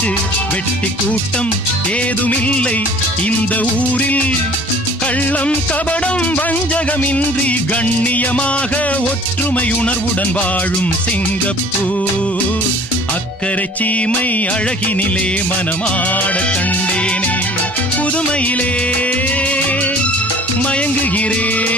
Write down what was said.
பேச்சு வெட்டி கூட்டம் ஏதுமில்லை இந்த ஊரில். கள்ளம் கபடம் வஞ்சகமின்றி கண்ணியமாக ஒற்றுமை உணர்வுடன் வாழும் சிங்கப்பூர். அக்கரை சீமை அழகினிலே மனமாட கண்டேனே, புதுமையிலே மயங்குகிறேன்.